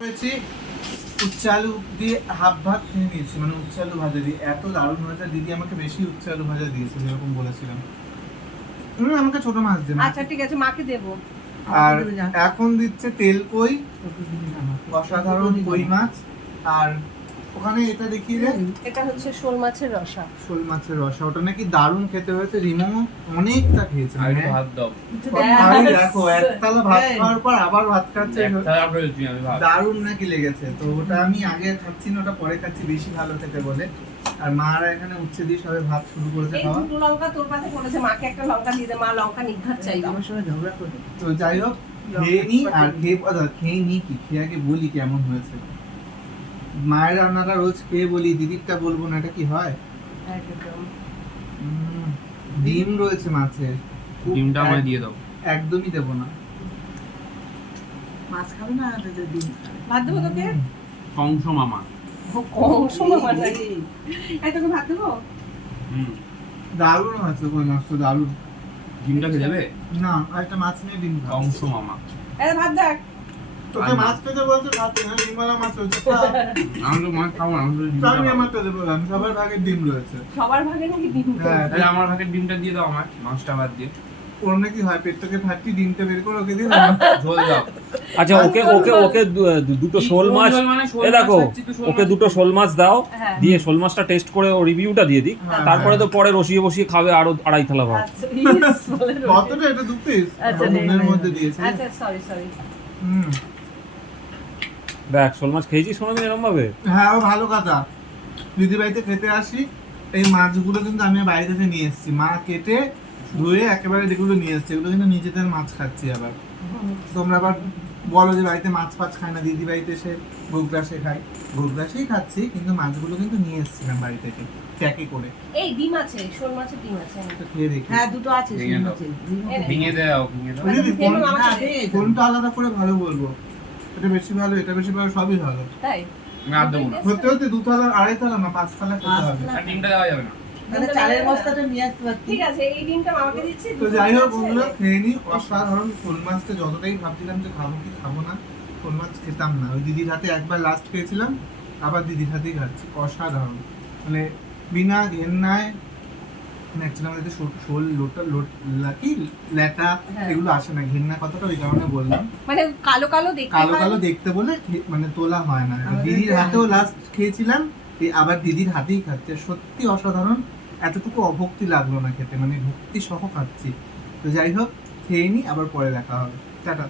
হয়েছি উচ্ছে আলু দিয়ে হাফ ভাত খেয়ে নিয়েছি, মানে উচ্ছে আলু ভাজা দিয়ে। এত দারুণ হয়েছে, দিদি আমাকে বেশি উচ্ছে আলু ভাজা দিয়েছে যেরকম বলেছিলাম। আমাকে ছোট মাছ দেন। আচ্ছা ঠিক আছে, মাকে দেবো। আর এখন দিচ্ছে তেল কই, অসাধারণ কই মাছ। আর ওখানে এটা দেখিয়ে দেন, এটা হচ্ছে শোল মাছের রসা। শোল মাছের রসা, ওটা নাকি দারুণ খেতে হয়েছে। রিমো অনেকটা খেয়েছে। ভাত দাও। ভাই দেখো, একতলা ভাত খাওয়ার পর আবার ভাত খাচ্ছে, দারুণ নাকি লেগেছে। তো ওটা আমি আগে খাচ্ছি না, ওটা পরে খাচ্ছি, বেশি ভালো খেতে বলে। আর মারা এখানে উচ্ছে দিয়ে সবাই ভাত শুরু করেছে এই খাওয়া। দুটো লঙ্কা তোর পাতে পড়েছে, মাকে একটা লঙ্কা দিয়ে দে, মা লঙ্কা নিঘাত চাইবে। আমার সঙ্গে ঝগড়া করে। তো যাই হোক, খেয়ে নি। আর খেয়ে নি কি, খেয়ে আগে বলি কেমন হয়েছে। মায়ের রান্নাটা রোজ খেয়ে বলি, দিদিরটা বলবো না, এটা কি হয়? একদম। ডিম রয়েছে মাছের, ডিমটা আমায় দিয়ে দাও। একদমই দেবো না। মাছ খাবে না, ডিম খাবে। ভাত দেবো তোকে? কংস মামা। কংস মামা নাকি? এই তোকে ভাত দেবো? দারুণ হয়েছে কই মাছটা, দারুণ। ডিমটা খেয়ে যাবে? না, আর একটা মাছ নিয়ে ডিম খাও। কংস মামা। এই ভাত দেখ। তোকে মাছ খেতে বলছে, ভাত না, ডিমওয়ালা মাছ হয়েছে। আমি তো মাছ খাবো না, আমি শুধু ডিমটা আমি খাবো। আমারটা দেবো, আমি সবার ভাগে ডিম রয়েছে। সবার ভাগে নাকি ডিম? হ্যাঁ, তাহলে আমার ভাগের ডিমটা দিয়ে দাও, আমার মাছটা বাদ দিয়ে। ওর নাকি হয় পেট থেকে ফাটি, ডিমটা বের করে ওকে দিয়ে ঝোল দাও। আচ্ছা, ওকে দুটো শোল মাছ, এই দেখো, ওকে দুটো শোল মাছ দাও, হ্যাঁ। দিয়ে শোল মাছটা টেস্ট করে ও রিভিউটা দিয়ে দিক। হ্যাঁ, তারপরে তো পরে বসিয়ে খাবে আরো 2.5 থালা ভাত। আচ্ছা, ইস, বলে রয়েছে। কতটা, এটা 2 পিস আচ্ছা, ডিমের মধ্যে দিয়েছে। আচ্ছা সরি। দেখ, শোল মাছ খেয়েছিস কোনোদিন এরকম ভাবে? হ্যাঁ, ও ভালো কথা। দিদি বাড়িতে খেতে আসি, এই মাছগুলো কিন্তু আমি বাড়ি থেকে নিয়ে এসেছি, মা কেটে ধুয়ে একেবারে যেগুলো নিয়ে এসছে, এগুলো কিন্তু নিজেদের মাছ খাচ্ছি। আবার তোমরা আবার বলো যে বাড়িতে মাছ ফাছ খায় না, দিদি বাড়িতে এসে গোগ্রাসে খাই, গোগ্রাসেই খাচ্ছি, কিন্তু মাছগুলো কিন্তু নিয়ে এসেছিলাম বাড়ি থেকে প্যাকে করে। এই ডিম আছে, শোল মাছের ডিম আছে। তো খেয়ে দেখি। হ্যাঁ, দুটো আছে, ভেঙে শোল দাও। মাছের। ভেঙে দাও, ভেঙে দাও। দিদি, ফেলবো কোন- আমার না, কাছে। দে। কোনটা আলাদা করে ভালো বলবো? এটা বেশি ভালো, এটা বেশি ভালো, সবই ভালো। তাই? আমি আর দেবো না। হতে হতে 2 তলা, 2.5 তলা না, 5 তলা খেতে হবে। আর ডিমটা দেওয়া যাবে না। তাহলে চালের বস্তাটা নিয়ে আসতে পারতি। ঠিক আছে, এই ডিমটা মামাকে দিচ্ছি। তো যাই হোক, ওগুলো খেয়ে নি। অসাধারণ। শোল মাছটা যতটাই ভাবছিলাম যে খাবো কি খাবো না, শোল মাছ খেতাম না। ওই দিদির হাতে একবার লাস্ট খেয়েছিলাম, আবার দিদির হাতেই খাচ্ছি। অসাধারণ, মানে বিনা ঘেন্নায়। অ্যাকচুয়ালি আমাদের শোল কি ল্যাটা হ্যাঁ। এগুলো আসে না, ঘেন্না কথাটা ওই কারণে বললাম। মানে কালো কালো দেখতে কালো হয়। কালো দেখতে বলে মানে তোলা হয় না। আমাদের দিদির যে হাতেও লাস্ট খেয়েছিলাম, আবার দিদির হাতেই খাচ্ছে। সত্যি অসাধারণ। এতটুকু অভক্তি লাগলো না খেতে, মানে ভক্তি সহ খাচ্ছি। তো যাই হোক, খেয়ে নি, আবার পরে দেখা হবে। টাটা।